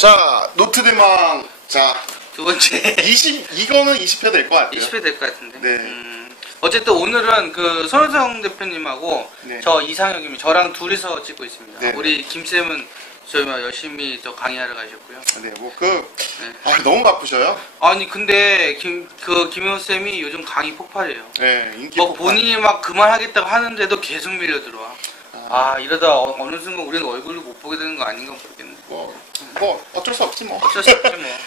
자, 노트대망. 자, 두 번째. 이거는 20회 될 것 같아요. 20회 될 것 같은데. 네. 어쨌든 오늘은 그 손호성 대표님하고 네. 저 이상혁님, 저랑 둘이서 찍고 있습니다. 네. 우리 김쌤은 저희 막 열심히 저 강의하러 가셨고요. 네, 네. 너무 바쁘셔요? 아니, 근데 김효 쌤이 요즘 강의 폭발이에요. 네, 인기 뭐 폭발. 본인이 막 그만하겠다고 하는데도 계속 밀려 들어와. 이러다 어느 순간 우리는 얼굴을 못 보게 되는 거 아닌가 모르겠네. 뭐 어쩔 수 없지 뭐. 어쩔 수 없지 뭐.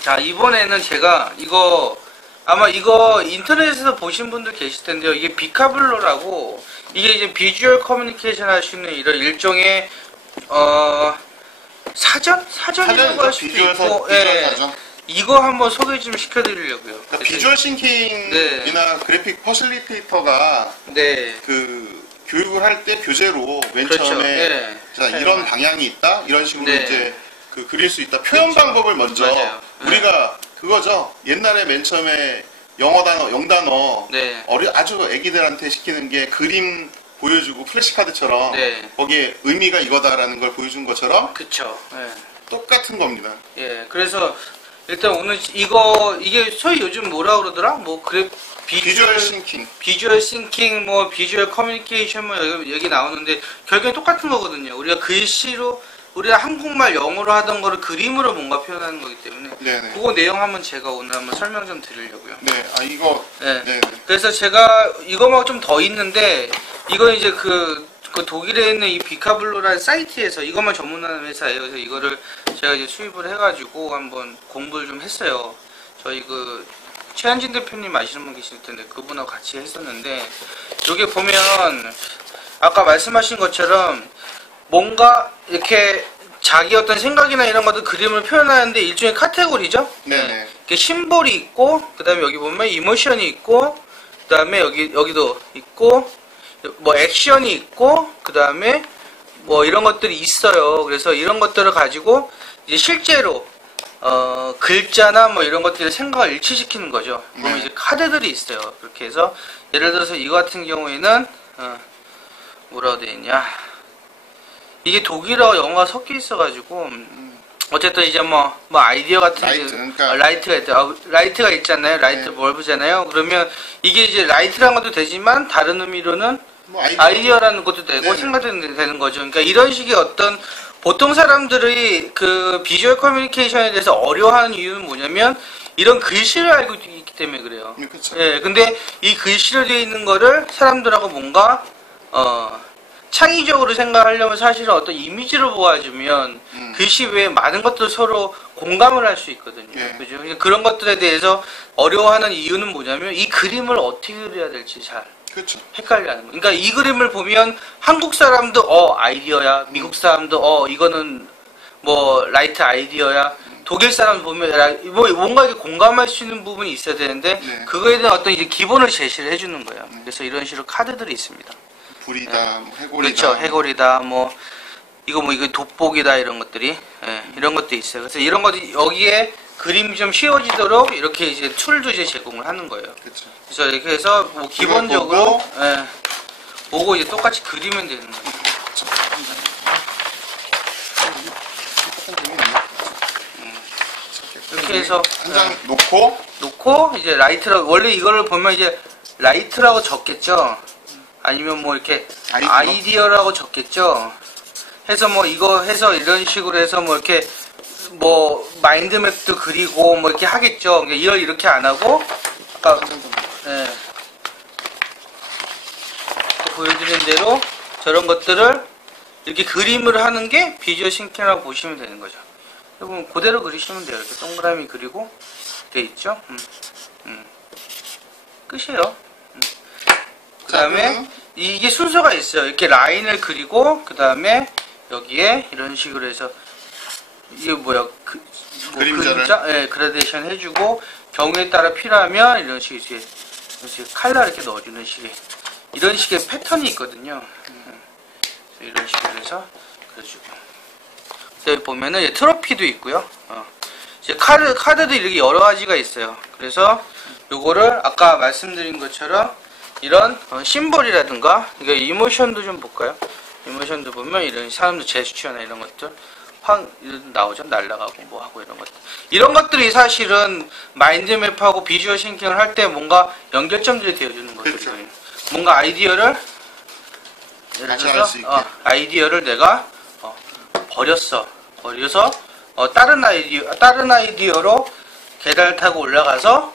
자, 이번에는 제가 아마 이거 인터넷에서 보신 분들 계실 텐데요. 이게 비카블로라고, 이게 이제 비주얼 커뮤니케이션 할 수 있는 이런 일종의 사전이라고 할 수도 있고, 비주얼 사전. 이거 한번 소개 좀 시켜드리려고요. 그러니까 비주얼 싱킹이나 그래픽 퍼실리테이터가 네. 그 교육을 할 때 교재로 맨 그렇죠. 처음에 네. 자, 이런 방향이 있다, 이런 식으로 네. 이제 그 그릴 수 있다. 표현 그렇죠. 방법을 먼저 맞아요. 우리가 그거죠. 옛날에 맨 처음에 영단어 네. 아주 애기들한테 시키는 게 그림 보여주고 플래시카드처럼 네. 거기에 의미가 이거다라는 걸 보여준 것처럼 그쵸. 네. 똑같은 겁니다. 예, 그래서 일단 오늘 이게 소위 요즘 뭐라 그러더라? 비주얼 싱킹. 비주얼 싱킹, 뭐 비주얼 커뮤니케이션 뭐 여기 나오는데 결국엔 똑같은 거거든요. 우리가 글씨로, 우리가 한국말 영어로 하던 거를 그림으로 뭔가 표현하는 거기 때문에 네네. 그거 내용 한번 제가 오늘 한번 설명 좀 드리려고요. 네, 이거. 네. 네. 그래서 제가 이거만 좀 더 있는데, 이건 이제 그 독일에 있는 이 비카블로라는 사이트에서 이것만 전문하는 회사예요. 그래서 이거를 제가 이제 수입을 해가지고 한번 공부를 좀 했어요. 저희 최한진 대표님 아시는 분 계실 텐데 그분하고 같이 했었는데, 여기 보면 아까 말씀하신 것처럼 뭔가 이렇게 자기 어떤 생각이나 이런 것들 그림을 표현하는데 일종의 카테고리죠. 네네. 이렇게 심볼이 있고, 그 다음에 여기 보면 이모션이 있고, 그 다음에 여기도 있고, 뭐 액션이 있고, 그 다음에 뭐 이런 것들이 있어요. 그래서 이런 것들을 가지고 이제 실제로 글자나 뭐 이런 것들의 생각을 일치시키는 거죠. 보면 이제 카드들이 있어요. 그렇게 해서 예를 들어서 이거 같은 경우에는 뭐라고 되어 있냐, 이게 독일어 영어가 섞여 있어가지고 어쨌든 이제 뭐 아이디어 같은 라이트가 있잖아요. 라이트 네. 벌브잖아요. 그러면 이게 이제 라이트라는 것도 되지만 다른 의미로는 뭐 아이디어라는 것도 되고 네. 생각도 되는 거죠. 그러니까 이런 식의 어떤, 보통 사람들이 그 비주얼 커뮤니케이션에 대해서 어려워하는 이유는 뭐냐면 이런 글씨를 알고 있기 때문에 그래요. 그렇죠. 예, 근데 이 글씨로 되어 있는 거를 사람들하고 뭔가 창의적으로 생각하려면 사실은 어떤 이미지로 보아주면 글씨 외에 많은 것들 서로 공감을 할 수 있거든요. 네. 그죠? 그런 것들에 대해서 어려워하는 이유는 뭐냐면 이 그림을 어떻게 그려야 될지 잘 그렇죠. 헷갈려하는 거. 그러니까 이 그림을 보면 한국 사람도 아이디어야, 미국 사람도 이거는 뭐 라이트 아이디어야, 독일 사람 보면 뭐 뭔가 이렇게 공감할 수 있는 부분이 있어야 되는데 네. 그거에 대한 어떤 이제 기본을 제시를 해주는 거예요. 그래서 이런 식으로 카드들이 있습니다. 불이다, 뭐 해골이다. 그렇죠. 해골이다, 이거 돋보기다, 이런 것들이. 이런 것도 있어요. 그래서 이런 것들이 여기에 그림이 좀 쉬워지도록 이렇게 이제 툴도 이제 제공을 하는 거예요. 그렇죠. 그래서 이렇게 해서 뭐 기본적으로 보고, 보고 이제 똑같이 그리면 되는 거예요. 이렇게 해서 한 장 놓고 이제 라이트라고, 원래 이거를 보면 이제 라이트라고 적겠죠. 아니면 뭐 이렇게 아이디어라고 적겠죠. 해서 뭐 이거 해서 이런 식으로 해서 뭐 이렇게 뭐 마인드맵도 그리고 뭐 이렇게 하겠죠. 그러니까 이걸 이렇게 안 하고 아까 보여드린 대로 저런 것들을 이렇게 그림을 하는 게 비주얼 싱킹이라고 보시면 되는 거죠. 그럼 그대로 그리시면 돼요. 이렇게 동그라미 그리고 돼 있죠. 끝이에요. 그 다음에 이게 순서가 있어요. 이렇게 라인을 그리고 그 다음에 여기에 이런 식으로 해서 이게 뭐야, 그림자, 그라데이션 해주고 경우에 따라 필요하면 이런 식으로 이제 칼라 이렇게 넣어주는 식의 이런 식의 패턴이 있거든요. 이런 식으로 해서 그려주고. 여기 보면은 트로피도 있고요. 이제 카드도 이렇게 여러 가지가 있어요. 그래서 요거를 아까 말씀드린 것처럼 이런 심볼이라든가, 이모션도 좀 볼까요? 이모션도 보면 이런 사람들 제스처나 이런 것들, 나오죠. 날아가고 뭐 하고 이런 것들. 이런 것들이 사실은 마인드맵하고 비주얼 싱킹을 할 때 뭔가 연결점들이 되어주는 것들이에요. 그렇죠. 뭔가 아이디어를 예를 같이 할 들어서 수 있게. 아이디어를 내가 버려서 다른 아이디어로 계단을 타고 올라가서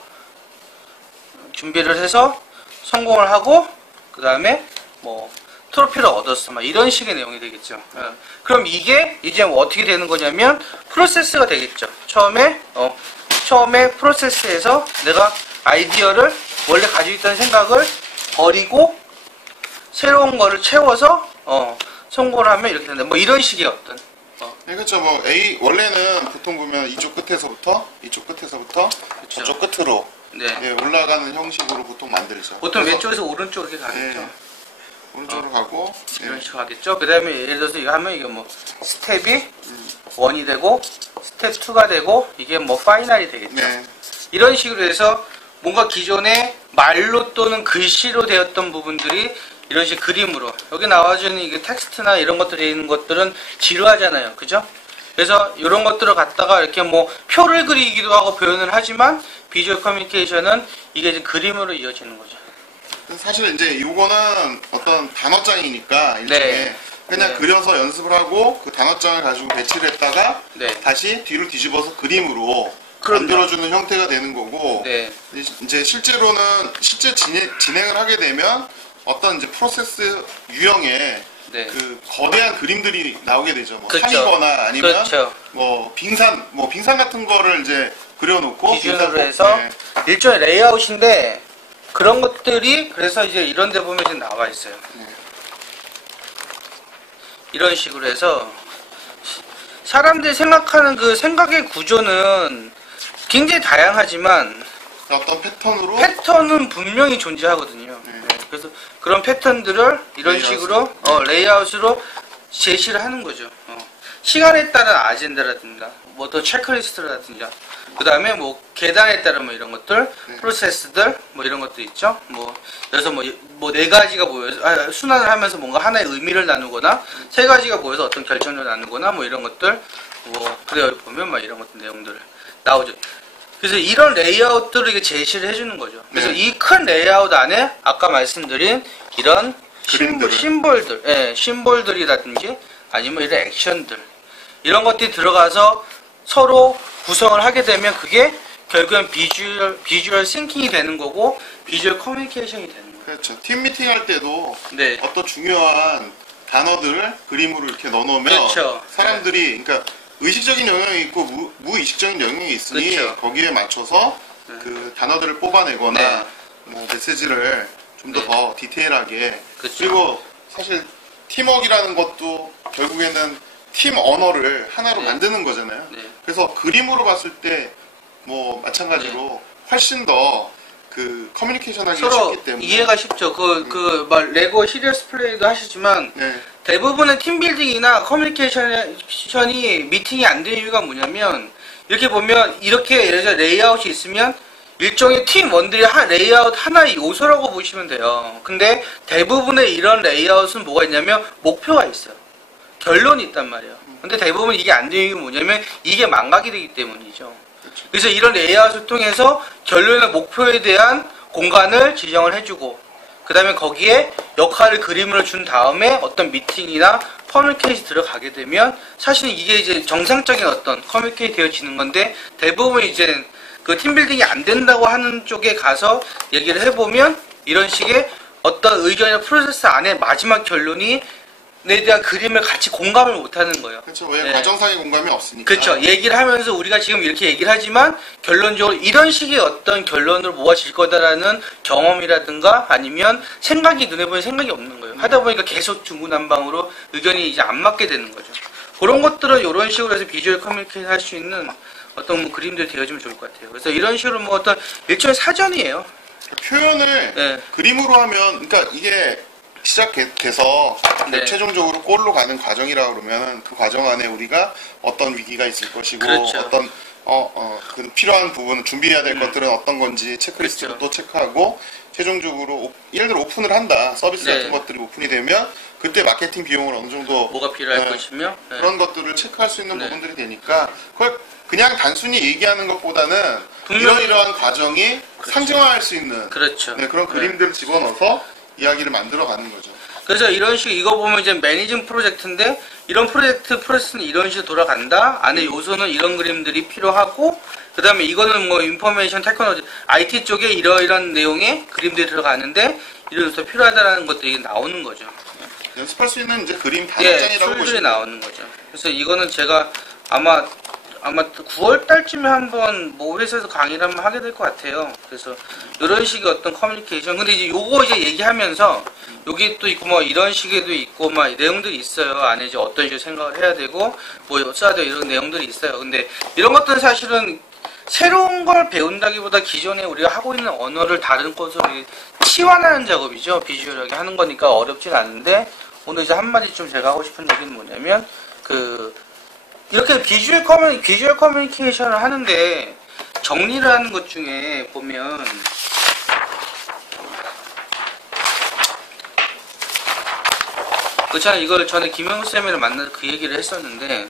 준비를 해서 성공을 하고 그 다음에 뭐 트로피를 얻었어 막 이런 식의 내용이 되겠죠. 그럼 이게 이제 뭐 어떻게 되는 거냐면 프로세스가 되겠죠. 처음에 프로세스에서 내가 아이디어를 원래 가지고 있던 생각을 버리고 새로운 거를 채워서 성공을 하면 이렇게 된다. 뭐 이런 식의 어떤 네, 그렇죠. 뭐 원래는 보통 보면 이쪽 끝에서부터 그렇죠. 저쪽 끝으로 네. 예, 올라가는 형식으로 보통 만들죠. 보통 그래서, 왼쪽에서 오른쪽으로 이렇게 가겠죠. 예, 오른쪽으로 가고 이런 예, 식으로 하겠죠. 그 다음에 예를 들어서 이거 하면 이게 뭐 스텝이 1이 되고 스텝 2가 되고 이게 뭐 파이널이 되겠죠. 네, 이런 식으로 해서 뭔가 기존에 말로 또는 글씨로 되었던 부분들이 이런 식 그림으로 여기 나와주는 이게 텍스트나 이런 것들이 있는 것들은 지루하잖아요. 그죠? 그래서 이런 것들을 갖다가 이렇게 뭐 표를 그리기도 하고 표현을 하지만 비주얼 커뮤니케이션은 이게 이제 그림으로 이어지는 거죠. 사실 이제 요거는 어떤 단어장이니까 일종의 네. 그냥 네. 그려서 연습을 하고 그 단어장을 가지고 배치를 했다가 네. 다시 뒤로 뒤집어서 그림으로 그럼요. 만들어주는 형태가 되는 거고 네. 이제 실제로는 실제 진행을 하게 되면 어떤 이제 프로세스 유형의 네. 그 거대한 그림들이 나오게 되죠. 뭐 그렇죠. 산이거나 아니면 그렇죠. 뭐 빙산 같은 거를 이제 그려놓고 기준으로 빙산 해서 네. 일종의 레이아웃인데 그런 것들이 그래서 이제 이런 데 보면 이제 나와 있어요. 네. 이런 식으로 해서 사람들이 생각하는 그 생각의 구조는 굉장히 다양하지만 어떤 패턴으로 패턴은 분명히 존재하거든요. 네. 네, 그래서 그런 패턴들을 이런 레이아웃으로. 식으로 레이아웃으로 제시를 하는 거죠. 시간에 따른 아젠다라든가 뭐 또 체크리스트라든가 그 다음에 뭐 계단에 따른 뭐 이런 것들 네. 프로세스들 뭐 이런 것도 있죠. 뭐 그래서 뭐 네 가지가 모여서 순환을 하면서 뭔가 하나의 의미를 나누거나 세 가지가 모여서 어떤 결정을 나누거나 뭐 이런 것들 뭐 그래 여기 보면 막 이런 것들 내용들 나오죠. 그래서 이런 레이아웃들을 이게 제시를 해주는 거죠. 그래서 네. 이 큰 레이아웃 안에 아까 말씀드린 이런 그림들을. 심볼들, 심볼들이라든지 아니면 이런 액션들 이런 것들이 들어가서 서로 구성을 하게 되면 그게 결국엔 비주얼 싱킹이 되는 거고 비주얼 커뮤니케이션이 되는 거예요. 그렇죠. 팀 미팅 할 때도 네. 어떤 중요한 단어들을 그림으로 이렇게 넣어놓으면 그렇죠. 사람들이 그러니까 의식적인 영역이 있고 무의식적인 영역이 있으니 그렇죠. 거기에 맞춰서 네. 그 단어들을 뽑아내거나 네. 뭐 메시지를 좀 더 네. 디테일하게 그렇죠. 그리고 사실 팀워크라는 것도 결국에는 팀 언어를 하나로 네. 만드는 거잖아요. 네. 그래서 그림으로 봤을 때 뭐 마찬가지로 훨씬 더 그 커뮤니케이션 하기 서로 쉽기 때문에 이해가 쉽죠. 막 레고 시리어스 플레이도 하시지만 네. 대부분의 팀빌딩이나 커뮤니케이션이 미팅이 안 되는 이유가 뭐냐면 이렇게 보면 이렇게 예를 들어 레이아웃이 있으면 일종의 팀원들이 레이아웃 하나의 요소라고 보시면 돼요. 근데 대부분의 이런 레이아웃은 뭐가 있냐면 목표가 있어요. 결론이 있단 말이에요. 근데 대부분 이게 안 되는 이유가 뭐냐면 이게 망각이 되기 때문이죠. 그래서 이런 레이아웃을 통해서 결론의 목표에 대한 공간을 지정을 해주고 그 다음에 거기에 역할을 그림으로 준 다음에 어떤 미팅이나 커뮤니케이션이 들어가게 되면 사실은 이게 이제 정상적인 어떤 커뮤니케이션이 되어지는 건데 대부분 이제 그 팀빌딩이 안 된다고 하는 쪽에 가서 얘기를 해보면 이런 식의 어떤 의견이나 프로세스 안에 마지막 결론이 에 대한 그림을 같이 공감을 못하는 거예요. 그렇죠. 왜 네. 과정상의 공감이 없으니까. 그렇죠. 얘기를 하면서 우리가 지금 이렇게 얘기를 하지만 결론적으로 이런 식의 어떤 결론으로 모아질 거다라는 경험이라든가 아니면 생각이 눈에 보이는 생각이 없는 거예요. 하다 보니까 계속 중구난방으로 의견이 이제 안 맞게 되는 거죠. 그런 것들은 이런 식으로 해서 비주얼 커뮤니케이션 할 수 있는 어떤 뭐 그림들이 되어지면 좋을 것 같아요. 그래서 이런 식으로 뭐 어떤 일종의 사전이에요. 표현을 네. 그림으로 하면 그러니까 이게 시작돼서 네. 최종적으로 골로 가는 과정이라 그러면 그 과정 안에 우리가 어떤 위기가 있을 것이고 그렇죠. 어떤 그 필요한 부분 준비해야 될 것들은 어떤 건지 체크리스트로 그렇죠. 또 체크하고 최종적으로 예를 들어 오픈을 한다 서비스 네. 같은 것들이 오픈이 되면 그때 마케팅 비용을 어느 정도 뭐가 필요할 네, 것이며 네. 그런 것들을 체크할 수 있는 네. 부분들이 되니까 그걸 그냥 단순히 얘기하는 것보다는 분명히- 이러이러한 과정이 그렇죠. 상징화할 수 있는 그렇죠. 네, 그런 네. 그림들을 집어넣어서 이야기를 만들어가는 거죠. 그래서 이런 식 이거 보면 이제 매니징 프로젝트인데 이런 프로세스는 이런 식으로 돌아간다. 안에 요소는 이런 그림들이 필요하고 그 다음에 이거는 뭐 인포메이션 테크놀로지 IT 쪽에 이런 내용의 그림들이 들어가는데 이런 요소 필요하다라는 것들이 나오는 거죠. 연습할 수 있는 이제 그림 예, 5장이라고 술들이 보시면 나오는 거죠. 그래서 이거는 제가 아마 9월 달쯤에 한번 뭐 회사에서 강의를 한번 하게 될 것 같아요. 그래서 이런 식의 어떤 커뮤니케이션. 근데 이제 요거 이제 얘기하면서 여기 또 있고 뭐 이런 식에도 있고 막 내용들이 있어요. 안에 이제 어떤 식으로 생각을 해야 되고 뭐 써야 되고 이런 내용들이 있어요. 근데 이런 것들은 사실은 새로운 걸 배운다기보다 기존에 우리가 하고 있는 언어를 다른 것으로 치환하는 작업이죠. 비주얼하게 하는 거니까 어렵진 않은데 오늘 이제 한마디 좀 제가 하고 싶은 얘기는 뭐냐면 이렇게 비주얼 커뮤니케이션을 하는데 정리를 하는 것 중에 보면 그렇잖아요. 이걸 전에 김영우 쌤이랑 만나서 그 얘기를 했었는데